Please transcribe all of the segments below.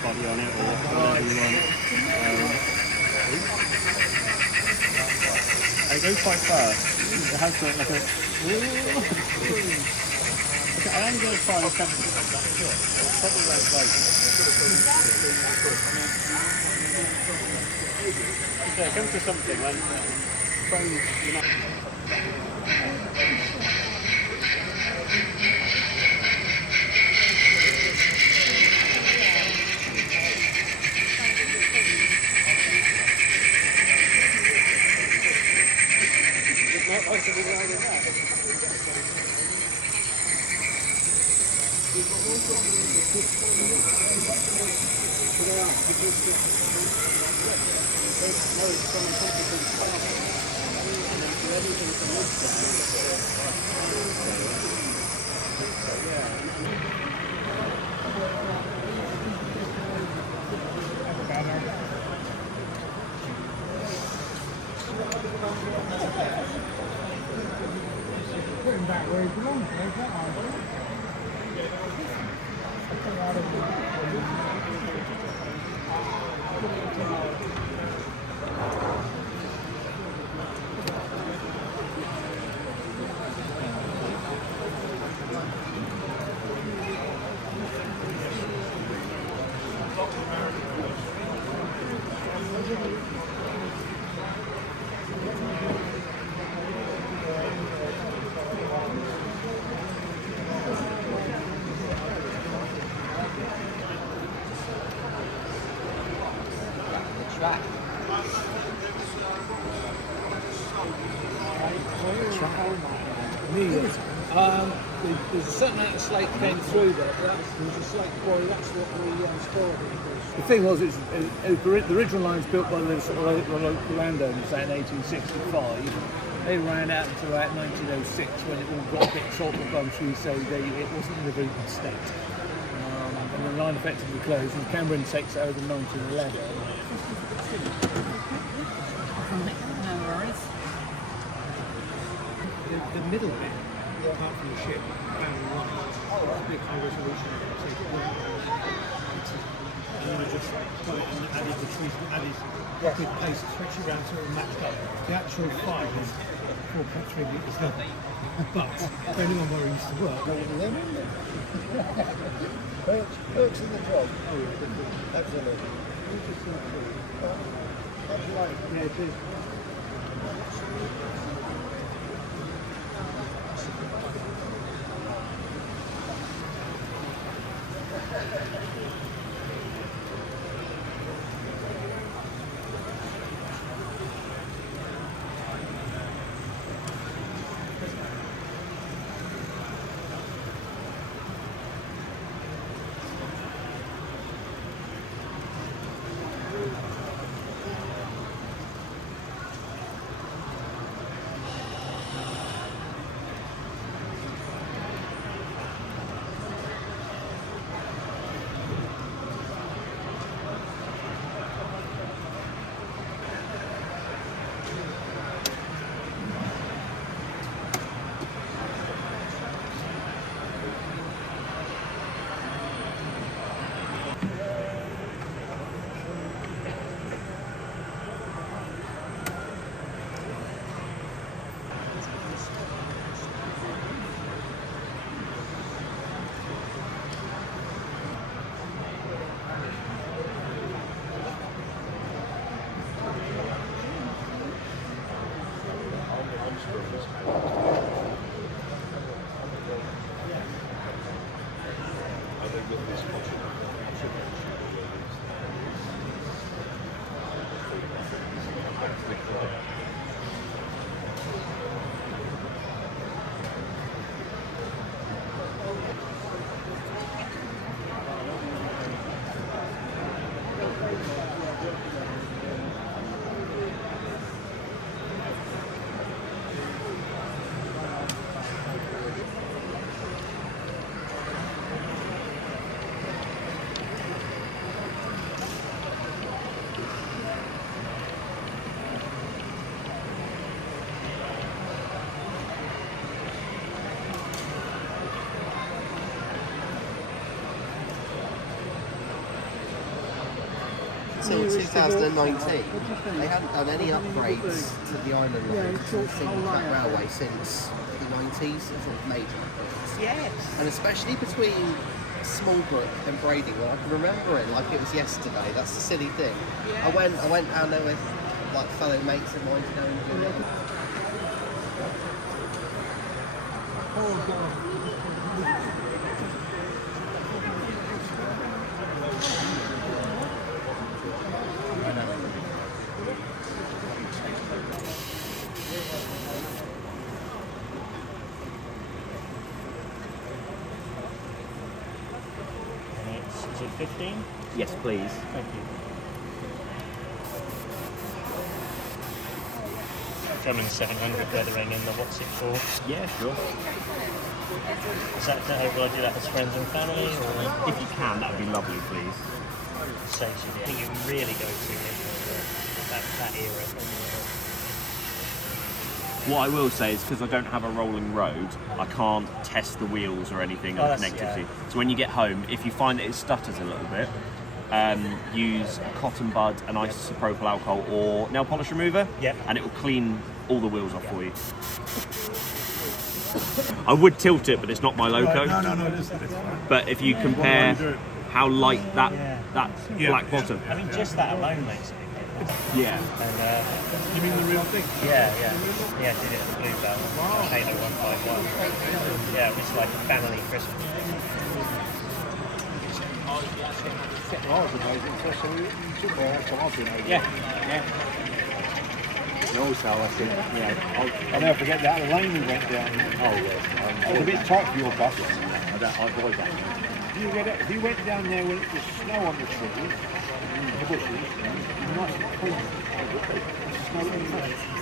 Body on it or whatever you want. It goes quite fast. It has got like a. Okay, I am going to try and catch it. Probably like okay, it comes to something when phones, you know. Putting back where it belongs, There's a certain amount of slate came through there, but there's a slate quarry, that's what we stored it. The thing was, the original line was built by the sort of local landowners in 1865. They ran out until about 1906 when it all got a bit sort of gone through, so it wasn't in a very good state. And the line effectively closed, and Cameron takes it over in 1911. No worries. The middle bit, apart from the ship, found one, big high resolution. And then I just got it and added the trees, added paste, switch it around so it matched up. The actual file is 4.3 metres long. But for anyone where he used to work, Perks in the job. Oh, yeah, absolutely. That's right. Yeah, it is. until 2019, they hadn't done any upgrades to the island line to the single track railway since the 90s, sort of major upgrades. Yes. And especially between Smallbrook and Bradywell, I can remember it like it was yesterday. That's the silly thing. Yes. I went down there with like fellow mates of mine to go and do it. Is it 15? Yes, please. Thank you. Drumming 700 weathering and the what's it for? Yeah, sure. Is that will I do that as friends and family or If you can, that would be lovely, please. station? I think it would really go to that era. What I will say is because I don't have a rolling road, I can't test the wheels or anything Oh, on that's- connectivity. yeah. So when you get home, if you find that it stutters a little bit, use a cotton bud, an isopropyl alcohol, or nail polish remover, Yep. and it will clean all the wheels off for you. I would tilt it, but it's not my loco. No, that's fine. But if you compare how light that black bottom, I mean, just that alone makes a big difference. yeah. And You mean the real thing? yeah, did it at the Bluebell, Halo 151. Yeah, it was like a family Christmas. Oh, it's amazing, especially you took there, that's what I've been over. Yeah. And also, I think, I'll never forget that lane we went down. Oh, yes. It was a bit tight for your bus. I avoid that. If you went down there when it was snow on the trees, the bushes, nice and clean.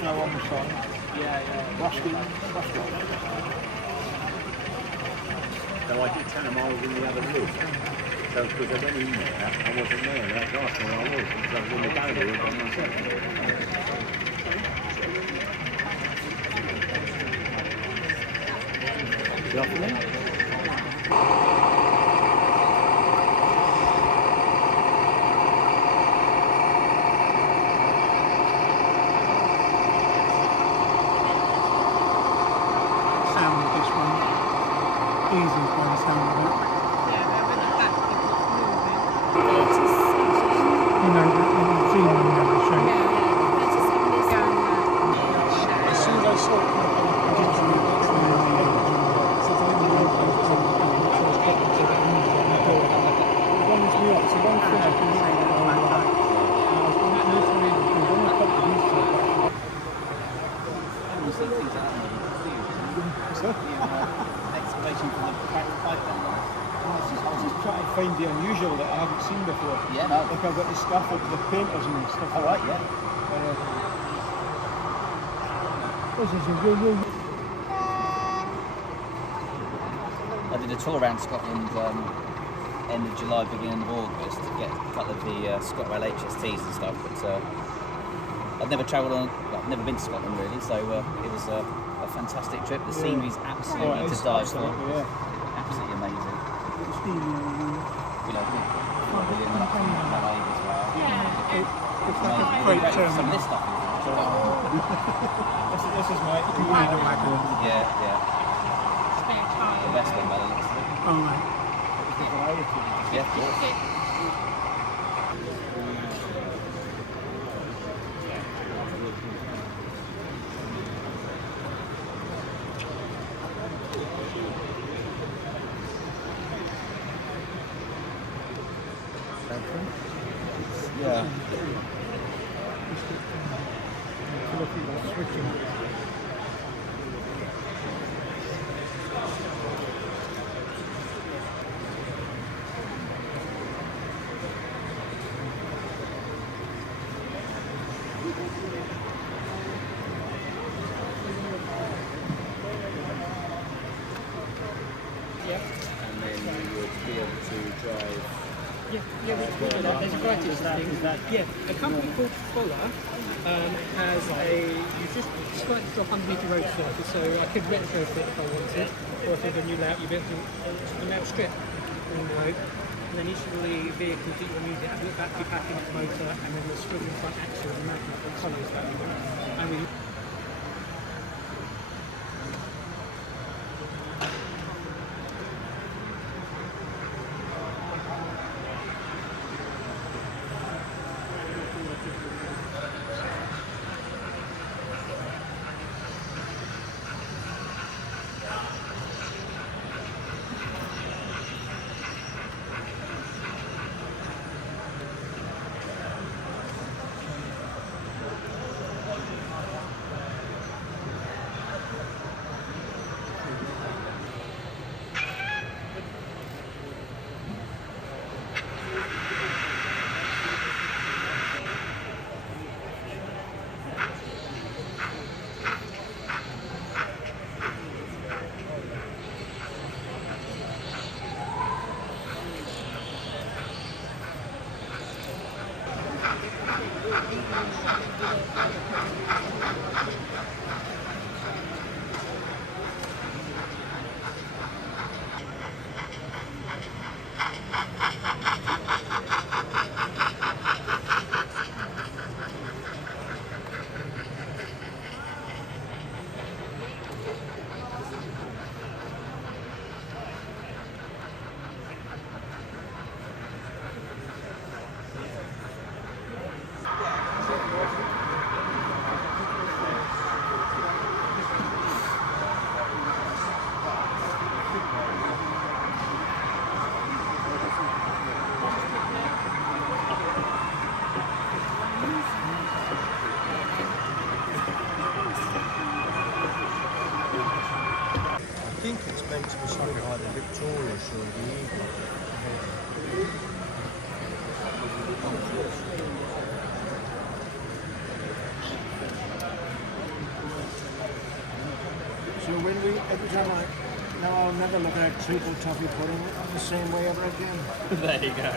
Snow on the side. Rusty. So I did 10 miles in the other route. So because I went in there, I wasn't there. That's last where I was. Because I was in the downhill by myself. See what I mean? Sound of this one. Easy by the sound of it. You know, you've seen them in the shape. As soon as I saw it, Excavation for the pipe down there. I was just trying to find the unusual that I haven't seen before. Yeah, no. Like I've got the stuff of the painters and stuff like that. Yeah. This is a real I did a tour around Scotland end of July, beginning of August to get a couple of the ScotRail HSTs and stuff, but I've never travelled on, well, I've never been to Scotland really, so it was a fantastic trip. The scenery's absolutely to die for. Absolutely amazing. We loved it. Probably in Adelaide as well. It's like a Amazing. freight Great. Some of terminal. this stuff is This is my yeah. Spare The tire. best one by the looks of it. Oh, right. Yeah, of course. Yeah. And then you would be able to drive. There's a variety of things. Yeah, a company called Fuller has you just slightly drop underneath the road surface, so I could retrofit if I wanted, or if there's a new layout, you'd be able to a layout strip along the road. and then each of the vehicles that you're using have a battery pack in its motor, and then the swivel front axle and magnet that follows that. And we I think it's meant to be something like the Victorious or the Eagle. So when we, every time now I'll never look at a treacle toffee pudding the same way ever again. There you go.